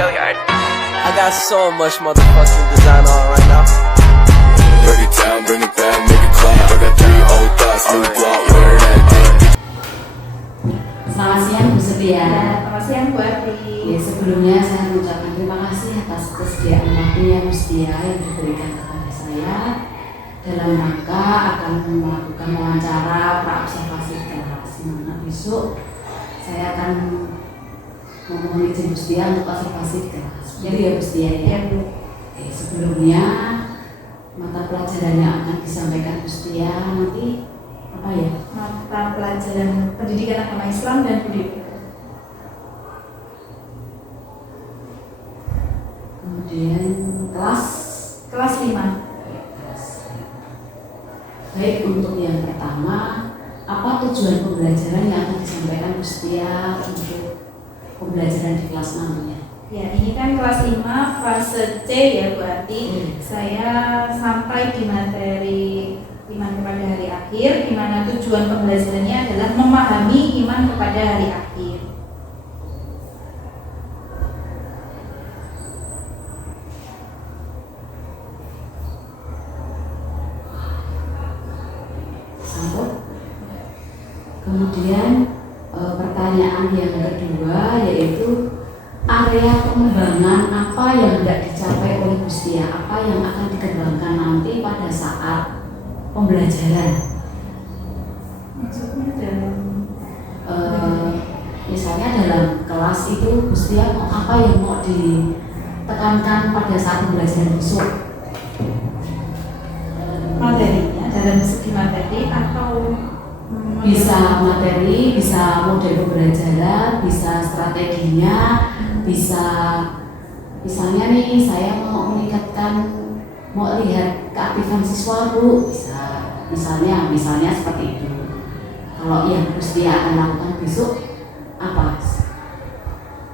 I got so much motherfucking design on right now. Break it down, bring it back, make it clap. I got 3 old thoughts, new block, where that thing. Selamat siang Bu Setia. Selamat siang Bu Adi. Ya, sebelumnya saya mengucapkan terima kasih atas kesediaan waktunya Bu Setia yang diberikan kepada saya dalam rangka akan melakukan wawancara praobservasi kelas. Nah, besok saya akan memohon izin Bu Setia untuk observasi kelas. Jadi ya Bu Setia ya. Bu. Oke, sebelumnya mata pelajaran yang akan disampaikan Bu Setia nanti apa ya? Mata pelajaran Pendidikan Agama Islam dan Budaya. Kemudian kelas 5. Baik, untuk yang pertama, apa tujuan pembelajaran yang akan disampaikan Bu Setia untuk pembelajaran di kelas 6 ya? Ya, ini kan kelas 5 fase C ya Bu Ati. Saya sampai di materi iman kepada hari akhir, di mana tujuan pembelajarannya adalah memahami iman kepada hari akhir. Sambut. Kemudian pertanyaan yang kedua yaitu area pengembangan apa yang tidak dicapai oleh Bu Setia, apa yang akan dikembangkan nanti pada saat pembelajaran. Maksudnya dalam Misalnya dalam kelas itu Bu Setia mau apa yang mau ditekankan pada saat pembelajaran besok? materinya, dalam segi materi atau Bisa materi, bisa model pembelajaran, bisa strateginya, bisa misalnya nih saya mau meningkatkan, mau lihat keaktifan siswa Bu, bisa misalnya seperti itu. Kalau yang Bu Setia akan lakukan besok apa?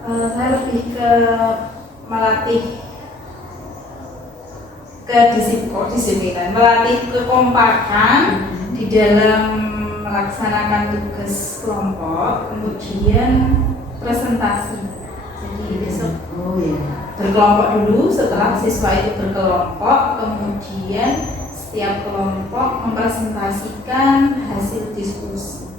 saya lebih ke melatih kedisiplinan, melatih kekompakan di dalam melaksanakan tugas kelompok, kemudian presentasi. Jadi besok berkelompok dulu, setelah siswa itu berkelompok, kemudian setiap kelompok mempresentasikan hasil diskusi.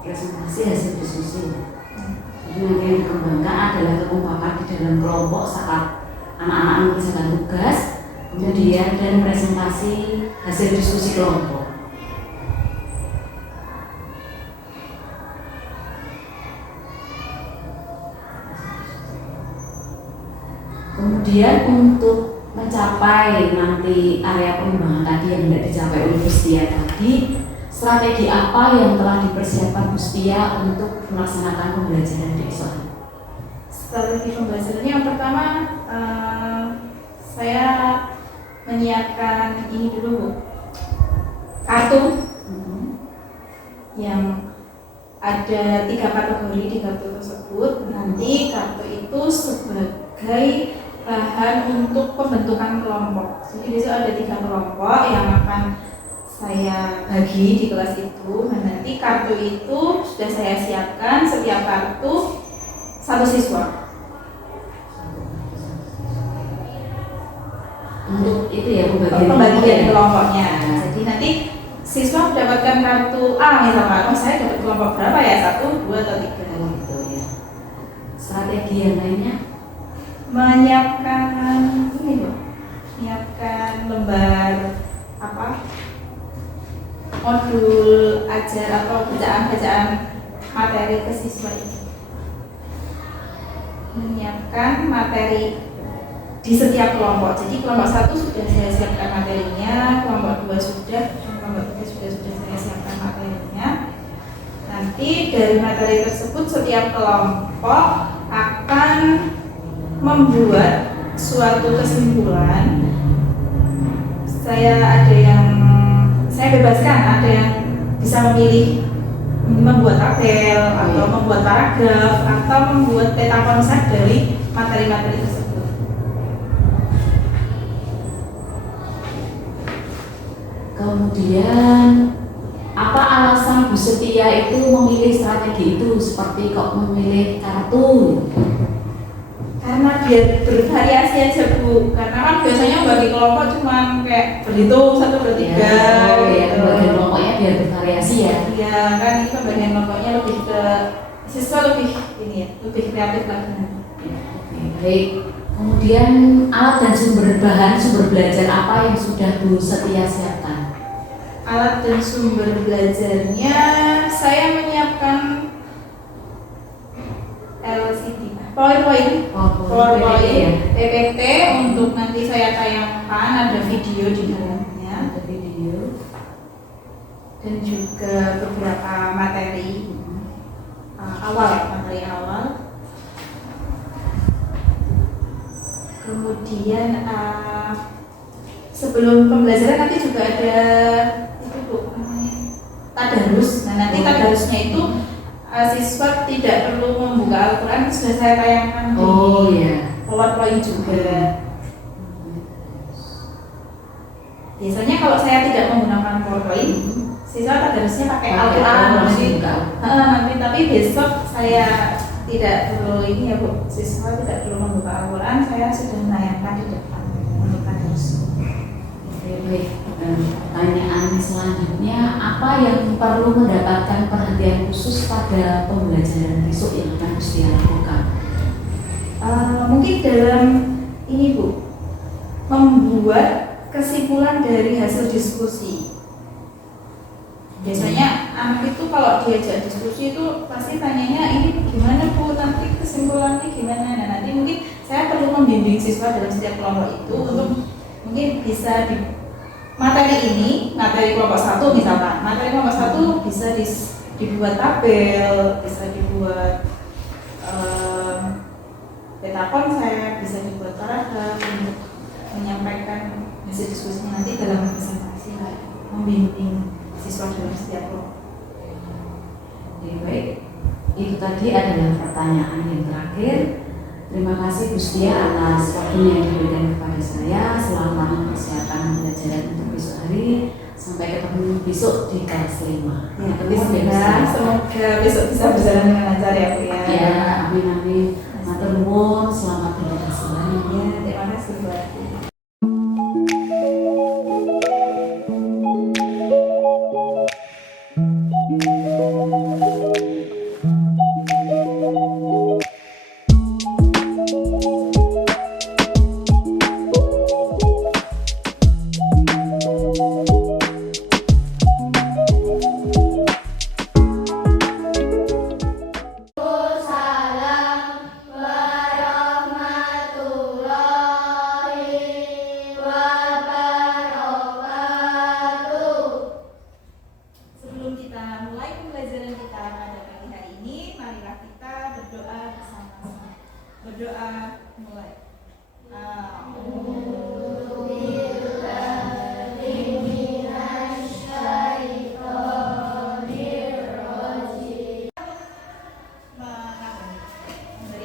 Presentasi hasil diskusi. Jadi nanti yang dikembangkan adalah kekompakan di dalam kelompok saat anak-anak mengerjakan tugas, kemudian dan presentasi hasil diskusi kelompok. Kemudian untuk mencapai nanti area pengembangan tadi yang tidak dicapai oleh Bu Setia tadi, strategi apa yang telah dipersiapkan Bu Setia untuk melaksanakan pembelajaran di esok hari? Strategi pembelajarannya yang pertama, saya menyiapkan ini dulu Bu, kartu yang ada 3 kategori di kartu tersebut. Nanti kartu itu sebagai bahan untuk pembentukan kelompok. Jadi besok ada 3 kelompok yang akan saya bagi di kelas itu. Dan nanti kartu itu sudah saya siapkan, setiap kartu 1 siswa. Untuk itu ya pembagian kelompoknya. Jadi nanti siswa mendapatkan kartu A misalkan, saya dapat kelompok berapa ya? 1, 2, atau 3 gitu ya. Strategi yang lainnya menyiapkan ini loh, menyiapkan lembar modul ajar atau bacaan materi ke siswa ini. Menyiapkan materi di setiap kelompok. Jadi kelompok 1 sudah saya siapkan materinya, kelompok 2 sudah, kelompok 3 sudah saya siapkan materinya. Nanti dari materi tersebut setiap kelompok akan membuat suatu kesimpulan. Saya bebaskan, ada yang bisa memilih membuat tabel atau membuat paragraf atau membuat peta konsep dari materi-materi tersebut. kemudian apa apa alasan Bu Setia itu memilih strategi itu, seperti kok memilih kartun? Karena biar bervariasi aja Bu, karena kan biasanya bagi kelompok cuma kayak berhitung 1, 2, 3 Ya, gitu. bagian kelompoknya biar bervariasi ya. Iya kan, ini pembagian kelompoknya lebih ke siswa lebih ini ya, lebih kreatif lagi. Ya, oke, baik. Kemudian alat dan sumber bahan, sumber belajar apa yang sudah Bu Setia siapkan? Alat dan sumber belajarnya saya menyiapkan LCD, PowerPoint, ya. PPT untuk nanti saya tayangkan, ada video di dalamnya, Ada video. dan juga beberapa materi materi awal. Kemudian sebelum pembelajaran nanti juga ada itu Bu, tadarus. Nah nanti tadarusnya itu siswa tidak perlu membuka Al-Quran, sudah saya tayangkan Oh di iya. PowerPoint juga. Biasanya kalau saya tidak menggunakan PowerPoint, siswa tadarusnya pakai Al-Quran. Nanti tapi besok saya tidak perlu ini ya Bu, siswa tidak perlu membuka Al-Quran, saya sudah menayangkan di depan untuk tadarus. Baik, pertanyaan selanjutnya, apa yang perlu mendapatkan perhatian khusus pada pembelajaran besok yang akan harus dilakukan? Mungkin dalam ini Bu, membuat kesimpulan dari hasil diskusi. Biasanya anak itu kalau diajak diskusi itu pasti tanyanya ini gimana Bu, nanti kesimpulannya gimana. Nah nanti mungkin saya perlu membimbing siswa dalam setiap kelompok itu untuk mungkin bisa di materi ini, materi kelompok 1 misalkan, materi kelompok 1 bisa dibuat tabel, bisa dibuat petapon, saya bisa dibuat paragraf untuk menyampaikan hasil diskusinya nanti dalam presentasi, membimbing siswa dalam setiap kelompok. Oke, baik. Itu tadi adalah pertanyaan yang terakhir. Terima kasih Bu Setia atas waktunya yang diberikan kepada saya. Selamat mempersiapkan pembelajaran untuk besok hari. Sampai ketemu besok di kelas 5. Semoga besok bisa berjalan dengan lancar ya Bu ya. Ya, amin amin. Matur nuwun, selamat bertugas kembali. Ya, terima kasih Bu Ati. Sebelum kita mulai pembelajaran kita pada pagi hari ini, marilah kita berdoa bersama-sama. Berdoa mulai. Memberi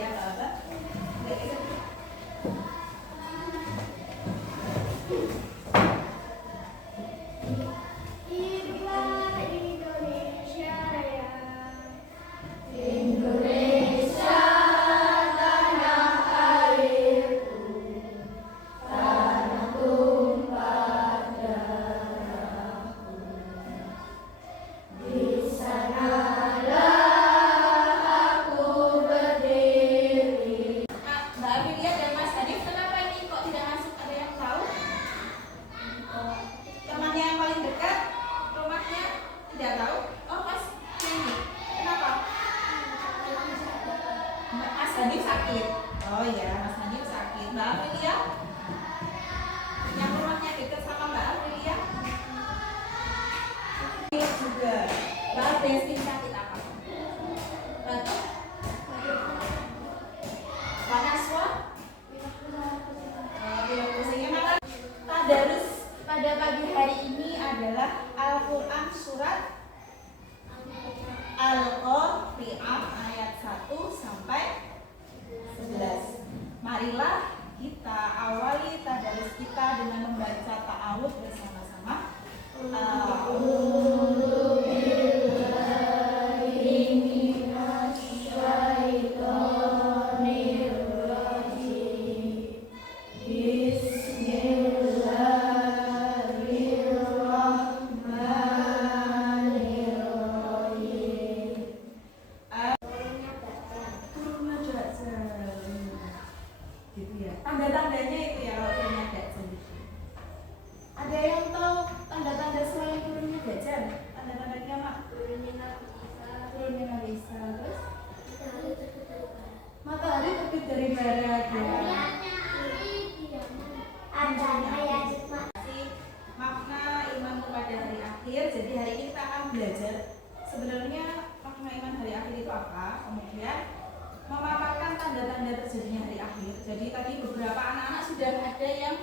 apa-apa? Mbak Amelia dan Mas Hanif, kenapa ini kok tidak masuk? Ada yang tahu? Temannya yang paling dekat, rumahnya tidak tahu? Oh, Mas ini. Kenapa? Mas Hanif sakit. Oh iya, Mas Hanif sakit. Mbak Amelia? Yang rumahnya dekat sama Mbak Amelia? Juga. Mbak Desti sakit apa? Batuk? Panas wah? Tadarus pada pagi hari ini adalah Al-Quran surat Al-Qari'ah ayat 1 sampai 11. Marilah kita awali tadarus kita dengan membaca ta'awudz bersama-sama. A'udzu sebenarnya makna iman hari akhir itu apa, kemudian memaparkan tanda-tanda terjadinya hari akhir. Jadi tadi beberapa anak-anak sudah ada yang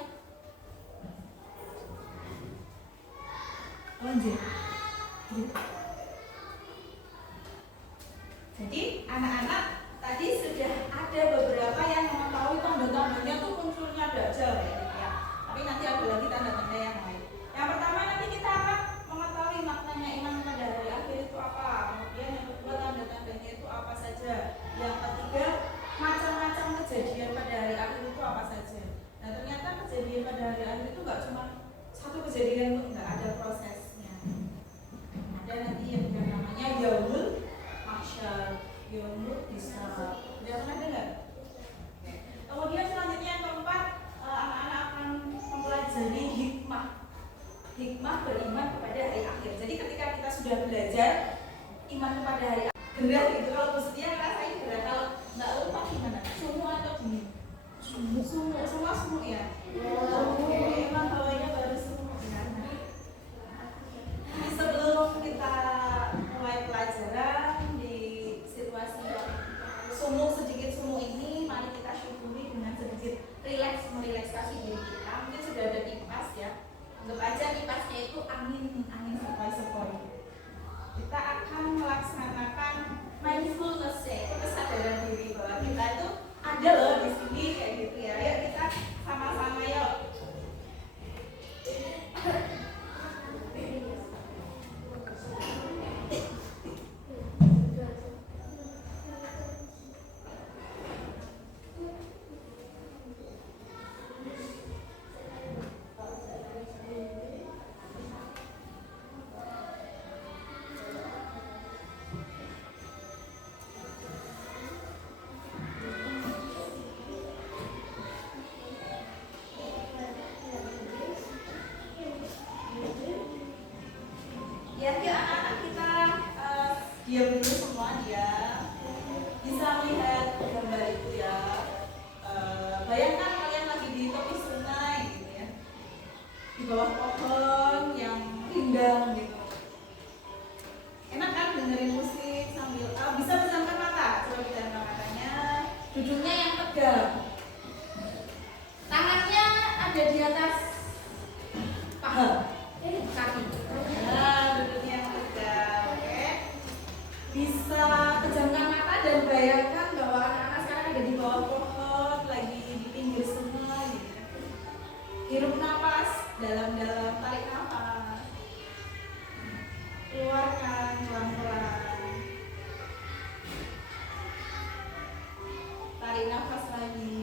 lanjut. Jadi anak-anak tadi sudah ada beberapa yang mengetahui tanda-tandanya tuh munculnya Dajjal ya, gitu ya. Tapi nanti ada lagi tanda-tanda yang lain. Yang pertama nanti kita akan mengetahui maknanya iman pada hari akhir itu apa. Kemudian yang kedua tanda-tandanya itu apa saja. Yang ketiga macam-macam kejadian pada hari akhir itu apa saja. Nah ternyata kejadian pada hari akhir itu nggak cuma satu kejadian, tuh nggak ada prosesnya. Ada nanti yang namanya Yaumul Mahsyar, Yaumul Hisab. Udah pernah dengar? Kemudian selanjutnya yang keempat, anak-anak akan mempelajari hikmah beriman kepada hari akhir. Jadi ketika kita sudah belajar iman kepada hari akhir, gerah gitu, kalau maksudnya ngerasain gerah, kalau nggak lupa gimana? Sumuk atau gini? Sumuk ya? Oke, emang bawahnya baru sumuk ya. Sebelum kita mulai pelajaran di situasi sedikit sumuk ini, mari kita syukuri dengan sedikit merelaksasi diri kita. Mungkin sudah ada kipas ya. Anggap aja kipasnya itu angin sepoi-sepoi. Kita akan melaksanakan mindfulness ya, itu kesadaran diri bahwa kita itu ada loh di sini kayak gitu ya. Yuk kita sama-sama yuk. Ya, yuk anak-anak kita diam dulu semua dia bisa melihat gambar itu ya. Bayangkan kalian lagi di tepi sungai gitu ya, di bawah pohon yang rindang gitu. Enak kan dengerin musik sambil bisa pejamkan mata. Coba pejamkan matanya. Duduknya yang tegak. Tangannya ada di atas paha, kaki. Duduknya yang tegak, oke. Bisa pejamkan mata dan bayangkan bahwa anak-anak sekarang ada di bawah pohon, lagi di pinggir sungai gitu. Hirup napas dalam-dalam, tarik napas, keluarkan pelan-pelan, tarik nafas lagi.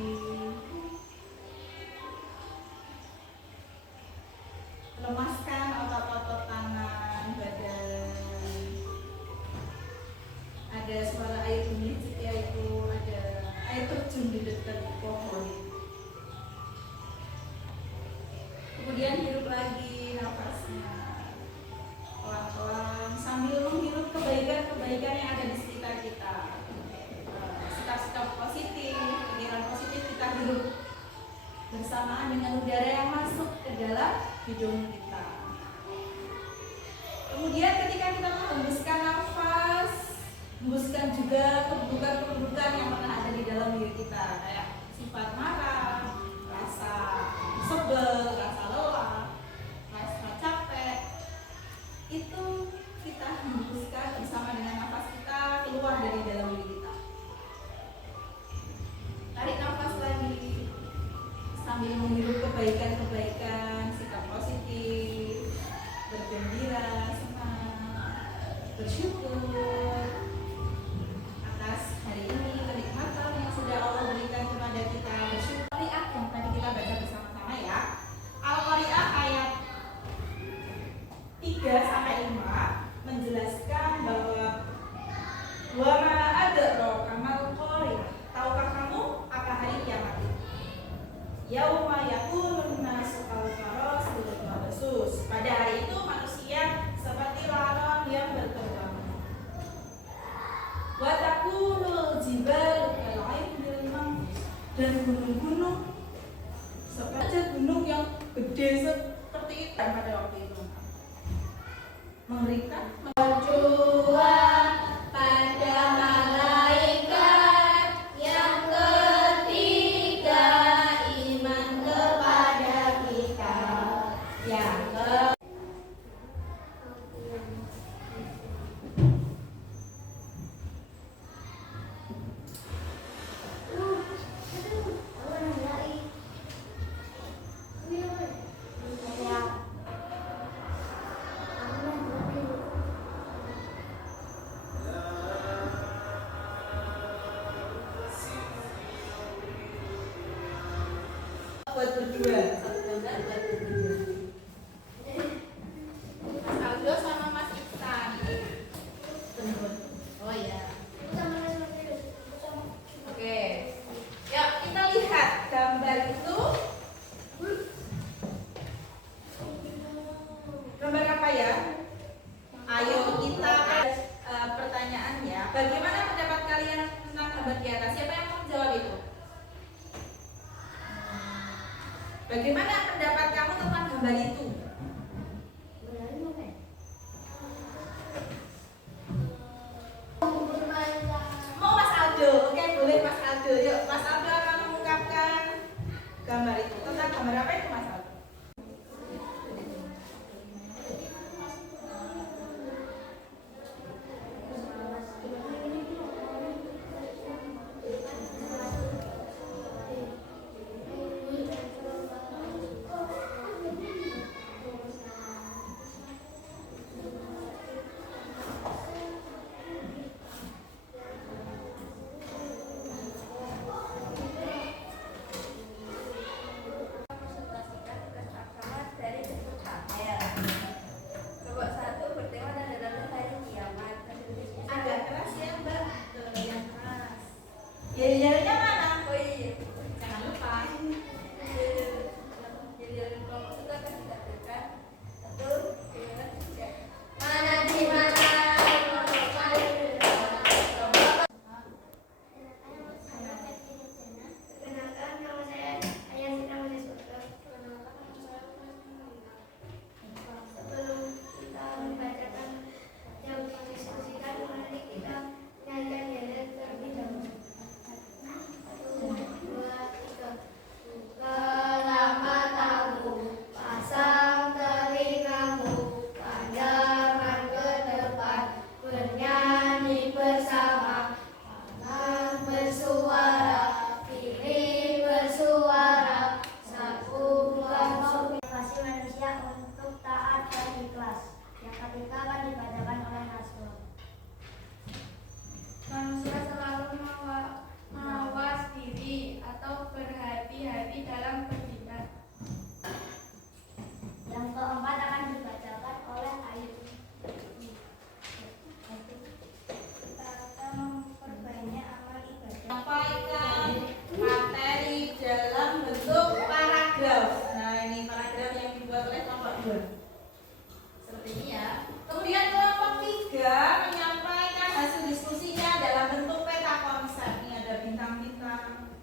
Lemaskan otot-otot tangan, badan. Ada suara air bunyi, yaitu ada air terjun di dekat pohon. Kemudian hirup lagi nafasnya pelan-pelan sambil menghirup kebaikan-kebaikan yang ada di sekitar kita. Sikap-sikap positif, pikiran positif kita hirup bersamaan dengan udara yang masuk ke dalam hidung kita. Kemudian ketika kita menghembuskan nafas, hembuskan juga keburukan-keburukan yang pernah ada di dalam diri kita, kayak sifat marah, rasa sebel, rasa lelah, rasa capek. Itu kita hembuskan bersama dengan nafas kita keluar dari dalam diri kita. Tarik nafas lagi sambil menghirup kebaikan-kebaikan, sikap positif, bergembira, senang, bersyukur atas hari ini, kenikmatan yang sudah Allah berikan kepada kita. Bersyukur Al-Qari'ah yang tadi kita baca bersama-sama ya. Al-Qari'ah ayat 3-5 menjelaskan bahwa wa ma adraka mal qari'ah. Tahukah kamu apa hari kiamat itu? Yauma yakunun nasu kal-farasil mabsus. Pada hari itu manusia seperti laron yang berterbang. Wa takunul jibalu kal-'ainil manfush. Dan gunung-gunung seperti gunung yang gede seperti itu pada waktu itu. Mengerikan. Wajua bagaimana pendapat kalian tentang gambar di atas? Siapa yang mau jawab itu? Bagaimana pendapat kamu tentang gambar itu? Mau Mas Aldo? Oke, boleh Mas Aldo. Yuk, Mas Aldo akan mengungkapkan gambar itu. Tentang gambar apa itu Mas Aldo? Agak keras ya Mbak, yang keras. Yel-yelnya mana? Oh iya, jangan lupa. Yel-yel kelompok itu akan ditampilkan satu, dua, tiga. Mana di mana? Perkenalkan, nama saya Ayah Sina Maniswata. Sebelum kita membacakan dan mendiskusikan, mari kita nyanyikan yel terlebih dahulu. 1, 2, 3. Selamat tamu, pasang telingamu, pandangan ke depan, bernyanyi bersama, tangan bersuara, pilih bersuara, sambungkan motivasi manusia untuk taat dan ikhlas. Yang ketiga akan dibacakan oleh Nasrul. Manusia selalu mawas diri atau berhati-hati dalam bertindak. Yang keempat akan dibacakan oleh Ayu. Kita akan memperbanyak amal ibadah. Sampaikan materi dalam bentuk paragraf. Nah, ini paragraf yang dibuat oleh kelompok 2. Seperti ini ya. Kemudian kelompok 3 menyampaikan hasil diskusinya dalam bentuk peta konsep. Ini ada bintang-bintang,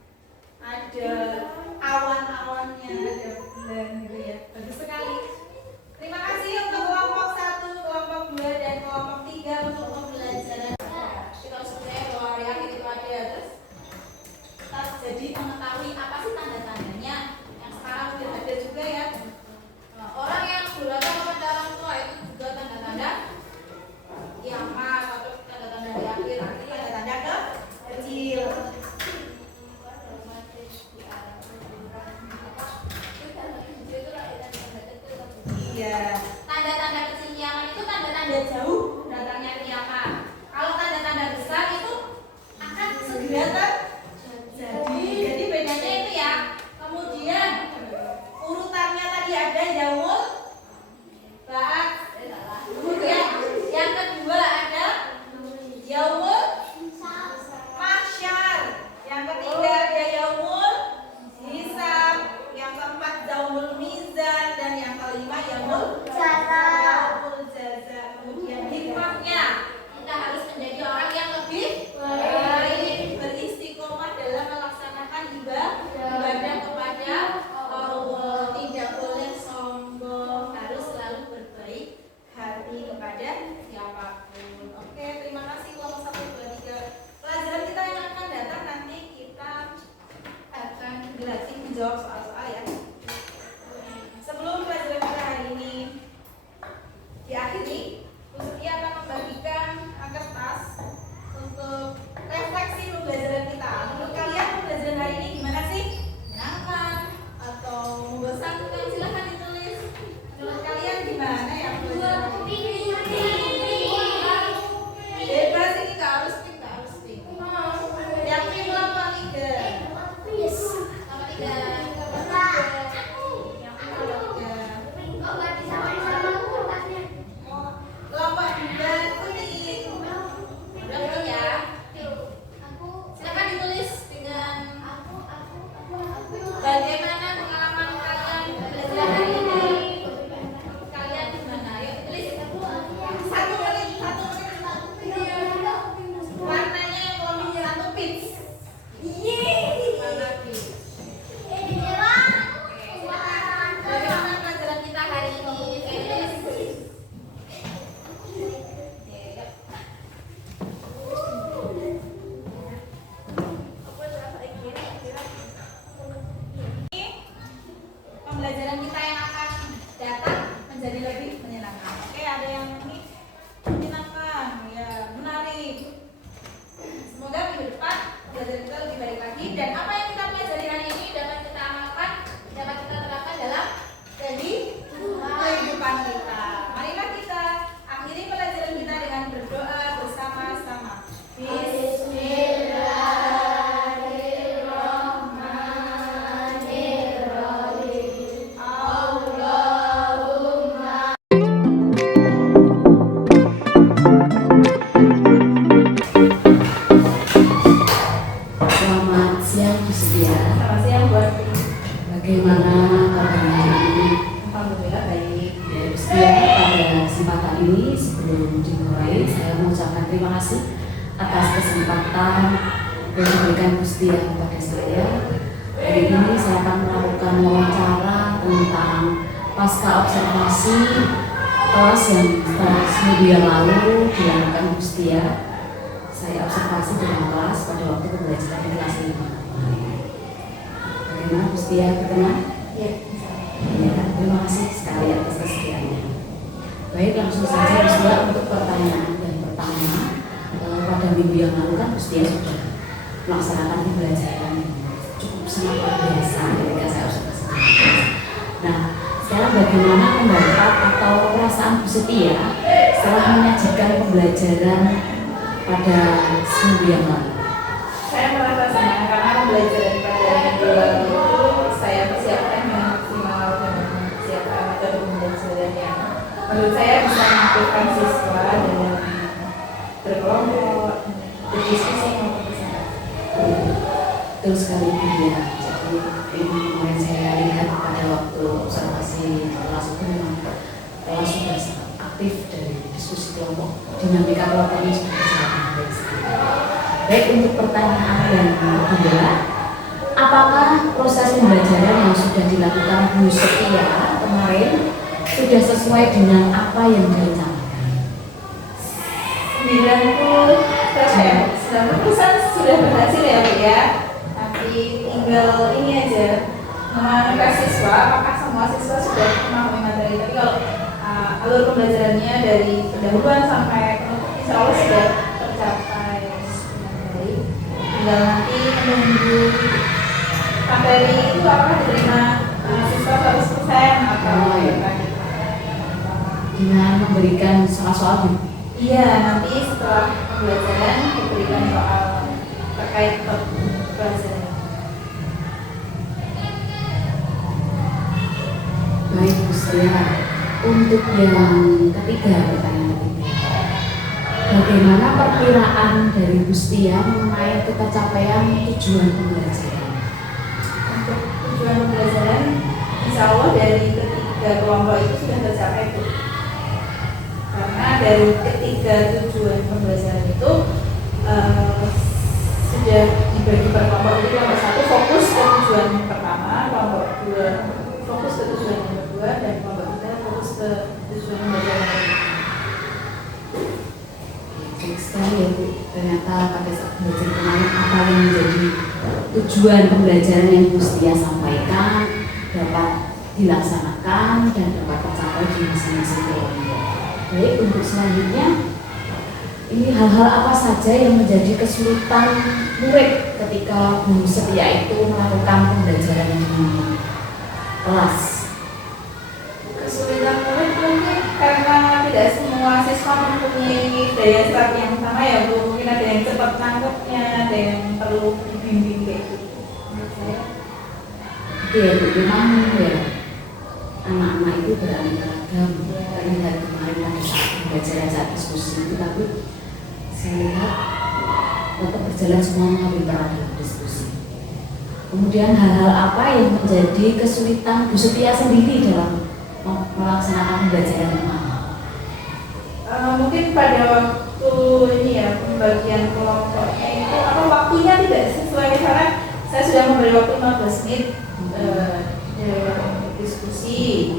ada awan-awannya, ada bulan gitu ya. Bagus sekali. Terima kasih untuk kelompok 1, kelompok 2, dan kelompok 3 untuk pembelajaran. Jadi kalau sebenarnya bahwa reaksi itu ada, terus kita jadi mengetahui apa sih tanda-tandanya yang sekarang sudah ada juga ya. Nah, orang yang durhaka kepada orang tua itu juga tanda-tanda kiamat atau tanda-tanda di akhir, tanda-tanda kecil. Iya, tanda-tanda kecil kiamat itu tanda-tanda jauh datangnya kiamat. Kalau tanda-tanda besar itu akan segera terjadi. Jadi bedanya itu ya. Kemudian urutannya tadi ada yaumul ba'ats. Kemudian yang kedua ada yaumul mahsyar. Yang ketiga ada yaumul hisab. Yang keempat yaumul mizan, dan yang kelima yaumul jaza. Kemudian hikmahnya kita harus menjadi orang yang lebih baik, beristiqomah dalam melaksanakan ibadah kepada Allah. Tidak boleh sombong, harus selalu berbaik hati kepada siapapun. Oke, terima kasih kelompok 1, 2, 3. Pelajaran kita yang akan datang nanti kita akan dilatih menjawab soal-soal ya. Sebelum pelajaran kita hari ini diakhiri, Bu Setia akan membagikan kertas untuk refleksi pembelajaran kita. Menurut kalian pembelajaran hari ini gimana sih? Menyenangkan atau membosankan? Silahkan ditulis. Menurut kalian gimana ya pembelajaran hari ini? Bebas, ini nggak harus pink, nggak harus pink. Yang pink kelompok 3. Kelompok 3. kasih atas kesempatan yang diberikan Gusti Allah kepada saya. Hari ini saya akan melakukan wawancara tentang pasca observasi kelas yang seminggu yang lalu dilakukan Gusti Allah. Saya observasi dalam kelas pada waktu pembelajaran di kelas 5. Bagaimana Gusti Allah berkenan? Ya. Ya, terima kasih sekali atas kesediaannya. Baik, langsung saja Bismillah untuk pertanyaan yang pertama. Pada minggu yang lalu kan Gusti Allah sudah melaksanakan pembelajaran cukup sangat luar biasa ketika saya observasi. Nah, sekarang bagaimana pendapat atau perasaan Bu Setia setelah menyajikan pembelajaran pada seminggu yang lalu? Saya merasa senang karena pembelajaran pada minggu lalu itu saya persiapkan dengan maksimal dan mempersiapkan metode pembelajaran yang menurut saya bisa mengaktifkan siswa dalam berkelompok, berdiskusi maupun presentasi. Betul sekali Bu ya. Jadi ini kemarin saya lihat pada waktu observasi kelas itu memang kelas sudah sangat aktif dari diskusi kelompok, dinamika kelompoknya sudah berjalan baik sekali. Baik, untuk pertanyaan yang kedua, apakah proses pembelajaran yang sudah dilakukan Bu Setia kemarin sudah sesuai dengan apa yang direncanakan? 90% sudah berhasil ya Bu ya. Tapi tinggal ini aja mengenai siswa, apakah semua siswa sudah memahami materi. Tapi kalau alur pembelajarannya dari pendahuluan sampai penutup insya Allah sudah tercapai dengan baik. Tinggal nanti menunggu materi itu apakah diterima siswa 100% atau Dengan memberikan soal-soal iya, nanti setelah pembelajaran diberikan soal terkait pembelajaran. baik Bu Setia. Untuk yang ketiga, pertanyaan ketiga, bagaimana perkiraan dari Bu Setia mengenai kecapaian tujuan pembelajaran? Untuk tujuan pembelajaran, insya Allah dari ketiga kelompok itu sudah tercapai Bu. Karena dari ketiga tujuan pembelajaran itu sudah dibagi per kelompok. Jadi kelompok 1 fokus ke tujuan pertama, kelompok 2 fokus ke tujuan yang kedua, dan kelompok 3 fokus ke tujuan pembelajaran yang kedua. Baik sekali ya Bu. Ternyata pada saat belajar kemarin apa yang menjadi tujuan pembelajaran yang Bu Setia sampaikan dapat dilaksanakan dan dapat tercapai di masing-masing kelompok. Baik, untuk selanjutnya, ini hal-hal apa saja yang menjadi kesulitan murid ketika Bu Setia itu melakukan pembelajaran di kelas? Kesulitan murid mungkin karena tidak semua siswa mempunyai daya serap yang sama ya Bu. Mungkin ada yang cepat nangkepnya, ada yang perlu dibimbing kayak gitu. Menurut saya. Oke ya Bu, memang ya anak-anak itu beraneka ragam. Dari kemarin pada saat pembelajaran saat diskusi itu, tapi saya lihat tetap berjalan semua mengambil peran dalam diskusi. Kemudian hal-hal apa yang menjadi kesulitan Bu Setia sendiri dalam melaksanakan pembelajaran kemarin? Mungkin pada waktu ini ya pembagian kelompoknya itu waktunya tidak sesuai. Misalnya saya sudah memberi waktu 15 menit diskusi,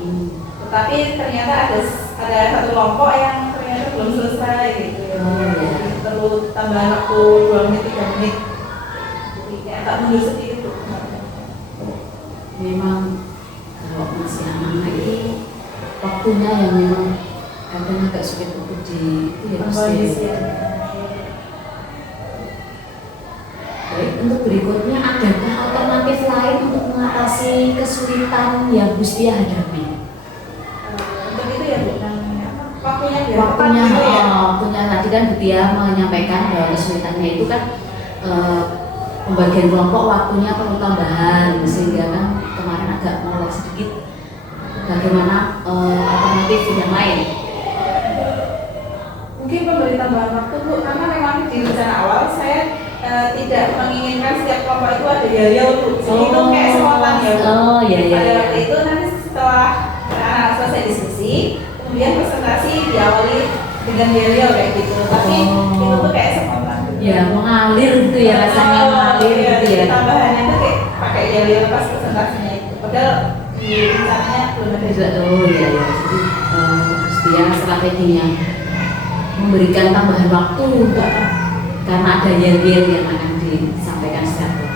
tetapi ternyata ada satu kelompok yang ternyata belum selesai gitu. Perlu tambahan waktu 2 menit 3 menit. Jadi agak mundur sedikit. Memang kalau masih anak-anak itu waktunya yang memang kadang agak sulit untuk itu ya pasti. Baik, untuk berikutnya adakah alternatif lain untuk mengatasi kesulitan yang Bu Setia hadapi? Untuk itu ya Bu, waktunya waktunya tadi kan Bu Setia menyampaikan bahwa kesulitannya itu kan pembagian kelompok waktunya perlu tambahan, sehingga kan kemarin agak molor sedikit. Bagaimana alternatif yang lain? Mungkin memberi tambahan waktu Bu, karena memang di rencana awal saya tidak menginginkan setiap kelompok itu ada yel-yel Bu. Jadi itu kayak spontan ya Bu. Pada waktu itu nanti setelah anak selesai diskusi, kemudian presentasi diawali dengan yel-yel kayak gitu. Tapi itu tuh kayak spontan. Ya, mengalir gitu ya, rasanya mengalir Iya, gitu ya. tambahannya tuh kayak pakai yel-yel pas presentasinya itu. Padahal di rencananya belum ada. Oh iya ya, jadi terus dia strateginya memberikan tambahan waktu karena ada yel-yel yang akan disampaikan secara pelan.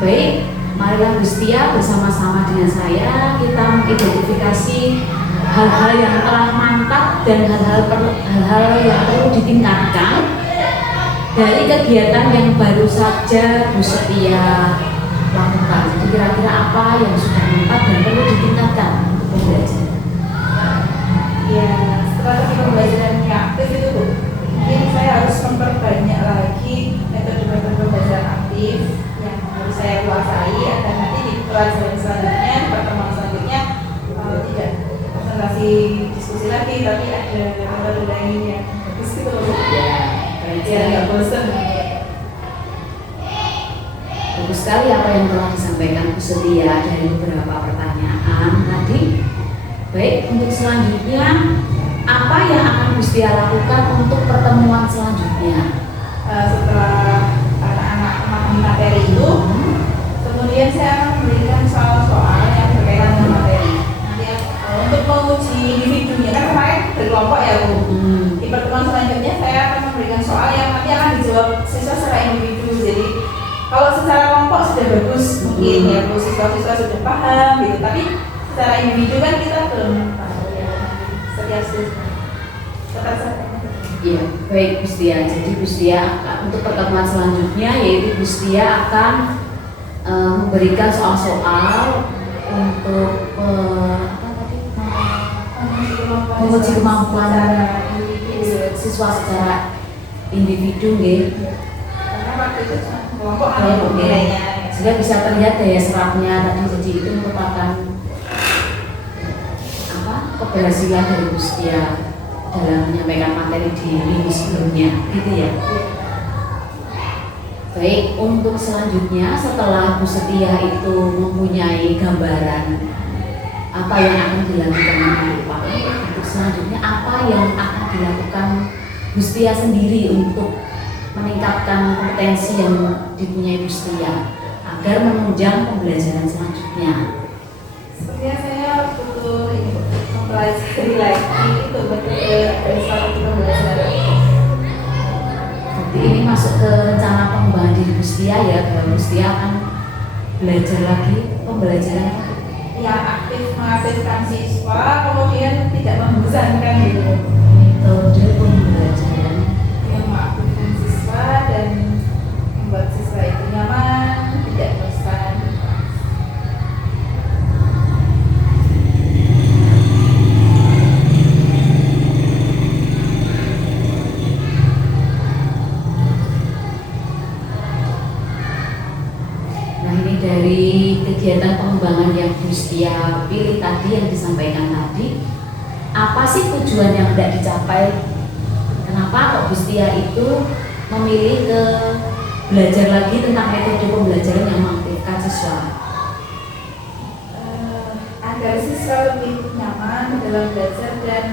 Baik, marilah Gustia bersama-sama dengan saya kita mengidentifikasi hal-hal yang telah mantap dan hal-hal yang perlu ditingkatkan dari kegiatan yang baru saja Bu Setia lakukan. Jadi kira-kira apa yang sudah mantap dan perlu ditingkatkan untuk pembelajaran? Ya, strategi pembelajaran yang aktif itu Bu. Mungkin saya harus memperbanyak lagi metode-metode pembelajaran aktif yang harus saya kuasai agar nanti di pelajaran selanjutnya, di pertemuan selanjutnya tidak konsentrasi diskusi lagi, tapi ada metode lain yang bagus gitu loh Bu. Ya, nggak bosan. Bagus sekali apa yang telah disampaikan Bu Setia dari beberapa pertanyaan tadi. Baik, untuk selanjutnya apa yang akan Bu Setia lakukan untuk pertemuan selanjutnya? Setelah anak-anak memahami materi itu, kemudian saya akan memberikan soal-soal yang berkaitan dengan materi. Nanti untuk menguji individunya, kan kemarin berkelompok ya Bu. Di pertemuan selanjutnya saya akan memberikan soal yang nanti akan dijawab siswa secara individu. Jadi kalau secara kelompok sudah bagus mungkin ya Bu, siswa-siswa sudah paham gitu. Tapi secara individu kan kita belum tahu ya setiap siswa. Iya, baik Bu Setia. Jadi Bu Setia untuk pertemuan selanjutnya yaitu Bu Setia akan memberikan soal-soal untuk menguji kemampuan siswa secara individu, Karena waktu itu kelompok kan ya, kelompok, nilainya. sehingga bisa terlihat daya serapnya tadi. Jadi itu merupakan keberhasilan dari Bu Setia dalam menyampaikan materi di minggu sebelumnya, gitu ya. Baik, untuk selanjutnya setelah Bu Setia itu mempunyai gambaran apa yang akan dilakukan di depan, untuk selanjutnya apa yang akan dilakukan Bu Setia sendiri untuk meningkatkan kompetensi yang dipunyai Bu Setia agar menunjang pembelajaran selanjutnya. Sebenarnya saya butuh ini mempelajari lagi itu betul dari suatu pembelajaran. Jadi ini masuk ke rencana pengembangan diri Bu Setia ya, bahwa Bu Setia akan belajar lagi pembelajaran Yang aktif mengaktifkan siswa, kemudian tidak membosankan gitu. metode pembelajaran. Yang mengaktifkan siswa dan membuat siswa itu nyaman, tidak bosan. Nah, ini dari kegiatan pengembangan yang Bu Setia pilih tadi, yang disampaikan tadi, apa sih tujuan yang hendak dicapai? Kenapa kok Bu Setia itu memilih ke belajar lagi tentang metode pembelajaran yang mengaktifkan siswa? Agar siswa lebih nyaman dalam belajar dan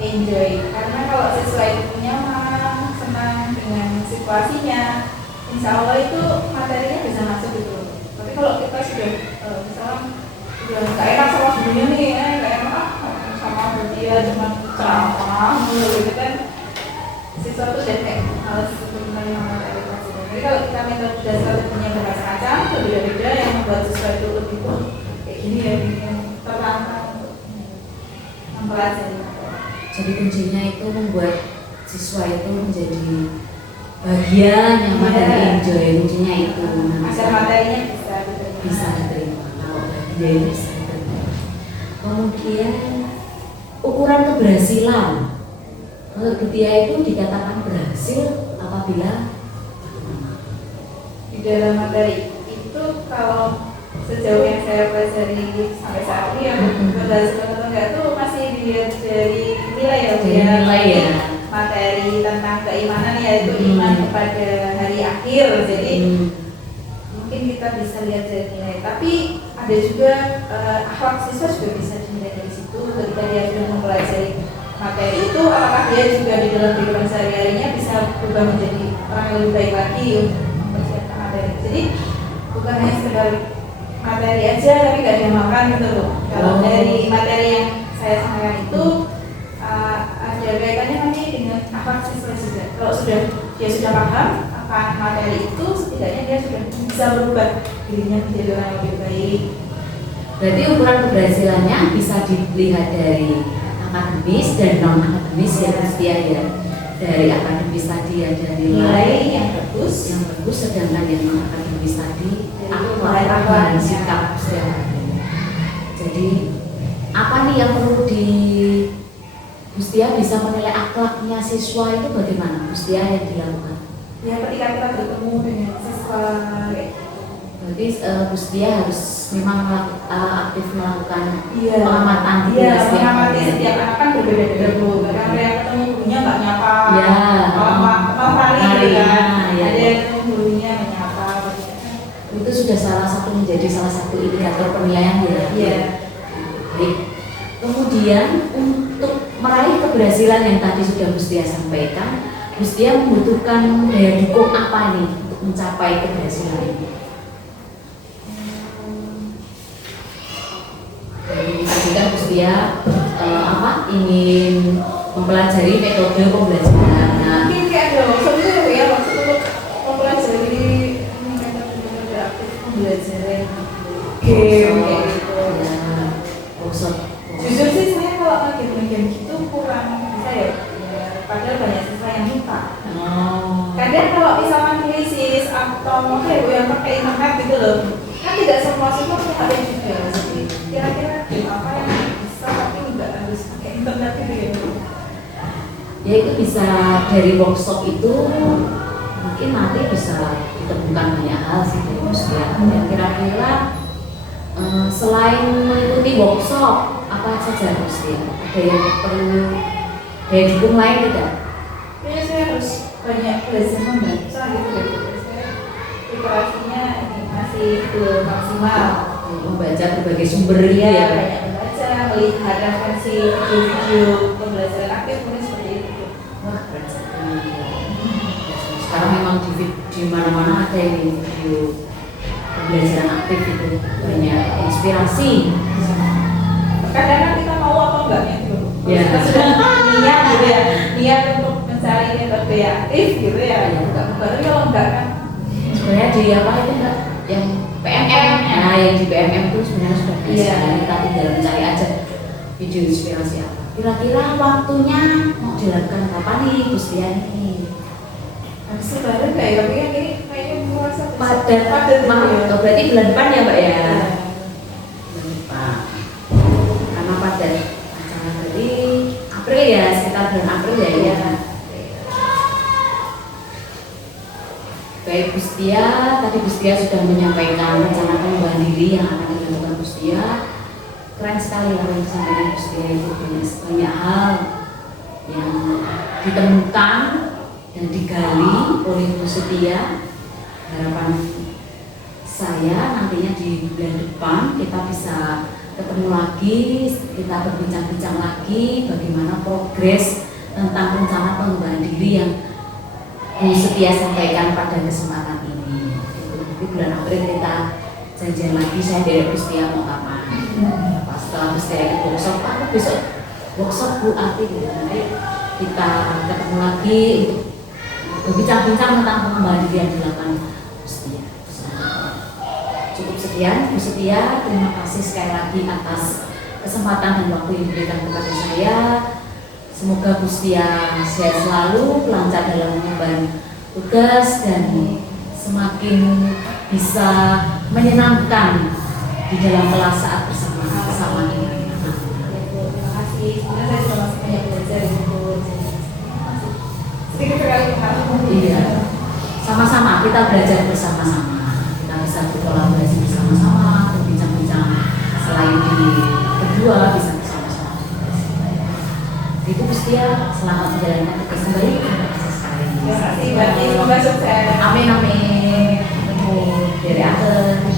enjoy. Karena kalau siswa itu nyaman, senang dengan situasinya, insya Allah itu materinya bisa masuk gitu. Tapi kalau kita sudah misalnya udah nggak enak sama gurunya nih, nggak enak sama dia cuma ceramah gitu kan, siswa tuh udah kayak males sebenarnya materi pelajaran. Jadi kalau kita metode strateginya bermacam-macam, berbeda-beda yang membuat siswa itu lebih kayak gini ya, bikin tertantang untuk mempelajari. Jadi kuncinya itu membuat siswa itu menjadi bagian nyaman dan enjoy. Kuncinya itu Agar materinya bisa diterima. Kalau bagian bisa diterima. Kemudian ukuran keberhasilan. Menurut Butia itu dikatakan berhasil apabila di dalam materi itu, kalau sejauh yang saya pelajari sampai saat ini ya, berhasil atau enggak itu masih dilihat dari nilai ya, dari nilai ya. Materi tentang keimanan yaitu iman kepada hari akhir. Jadi mungkin kita bisa lihat dari nilai, tapi ada juga akhlak siswa juga bisa dinilai dari situ ketika dia sudah mempelajari materi itu, apakah dia juga di dalam kehidupan sehari-harinya bisa berubah menjadi orang yang lebih baik lagi untuk mempersiapkan materi. Jadi bukan hanya sekedar materi aja tapi nggak diamalkan gitu loh. Kalau dari materi yang saya sampaikan itu ada kaitannya nanti dengan apa siswa juga. Kalau dia sudah paham akan materi itu, setidaknya dia sudah bisa berubah dirinya menjadi orang yang lebih baik. Berarti ukuran keberhasilannya bisa dilihat dari akademis dan non akademis ya Mustia ya. Dari akademis tadi ada nilai yang bagus, sedangkan yang non akademis tadi akhlak dan sikap Mustia. Jadi apa nih yang perlu di Mustia bisa menilai akhlaknya siswa itu bagaimana Mustia yang dilakukan? Ya ketika kita bertemu dengan siswa berarti Mustia harus memang aktif melakukan iya, pengamatan iya, mengamati setiap anak kan berbeda-beda bu. Kadang ada yang ketemu gurunya nggak nyapa, ya, hari kan, ada yang ketemu gurunya menyapa. Itu sudah menjadi salah satu indikator penilaian ya. Iya. Baik. Kemudian untuk meraih keberhasilan yang tadi sudah Mustia sampaikan, Mustia membutuhkan daya dukung apa nih untuk mencapai keberhasilan ini? Tadi kan Mustia ingin mempelajari metode pembelajaran. Mungkin kayak ada maksud itu ya, maksud untuk mempelajari metode aktif pembelajaran game kayak gitu. Workshop. Jujur sih saya kalau game gitu kurang bisa ya. Padahal banyak siswa yang minta. Kadang kalau misalkan krisis atau kayak yang pakai internet gitu loh, kan tidak semua siswa punya ada juga. Jadi kira-kira apa yang bisa tapi nggak harus pakai internet gitu ya. Ya itu bisa dari workshop itu mungkin nanti bisa ditemukan banyak hal sih dari Mustia. Ya kira-kira selain mengikuti workshop apa saja Mustia? Ada yang perlu daya dukung lain tidak? Kayaknya saya harus banyak belajar membaca gitu ya. Saya literasinya masih belum maksimal. Membaca berbagai sumber ya. Banyak membaca, melihat referensi video-video pembelajaran aktif mungkin seperti itu. Wah keren sekali. Sekarang memang di mana-mana ada yang video pembelajaran aktif itu banyak inspirasi. Kadang-kadang kita mau apa enggaknya gitu. Ya. Kita sudah niat gitu ya, niat untuk mencari metode yang aktif gitu ya. Bukan kalau enggak kan. Sebenarnya di apa itu enggak yang PMM. Nah yang di PMM itu sebenarnya sudah bisa. Kita tinggal mencari aja video inspirasi apa. Kira-kira waktunya mau dilakukan kapan nih Mustia nih? Sebenarnya kayak tapi kan ini kayaknya puasa Padat berarti bulan depan ya Mbak ya? Bulan depan. Karena padat acara dari April ya, sekitar bulan April ya. Baik Mustia, tadi Mustia sudah menyampaikan rencana pengembangan diri yang akan dilakukan Mustia. Keren sekali apa yang disampaikan Mustia itu, banyak hal yang ditemukan dan digali oleh Mustia. Harapan saya nantinya di bulan depan kita bisa ketemu lagi, kita berbincang-bincang lagi bagaimana progres tentang rencana pengembangan diri yang Bu Setia sampaikan pada kesempatan ini. Di bulan April kita janjian lagi, saya dari Bu Setia mau kapan? Setelah Bu Setia ikut workshop, aku besok workshop Bu Ati gitu. Nanti kita ketemu lagi untuk berbincang-bincang tentang pengembangan diri yang dilakukan Bu Setia. Cukup sekian Bu Setia, terima kasih sekali lagi atas kesempatan dan waktu yang diberikan kepada saya. Semoga Bu Setia sehat selalu, lancar dalam mengemban tugas dan semakin bisa menyenangkan di dalam kelas saat bersama ini. Terima kasih. Sebenarnya saya juga masih banyak belajar gitu. Sedikit sekali pengalaman. Iya, sama-sama kita belajar bersama-sama. Kita bisa berkolaborasi bersama-sama, berbincang-bincang selain di berdua bisa bersama-sama. Itu Mustia, selamat menjalankan tugas kembali. Terima kasih sekali. Terima kasih. Semoga sukses. Amin amin. Dari akhir.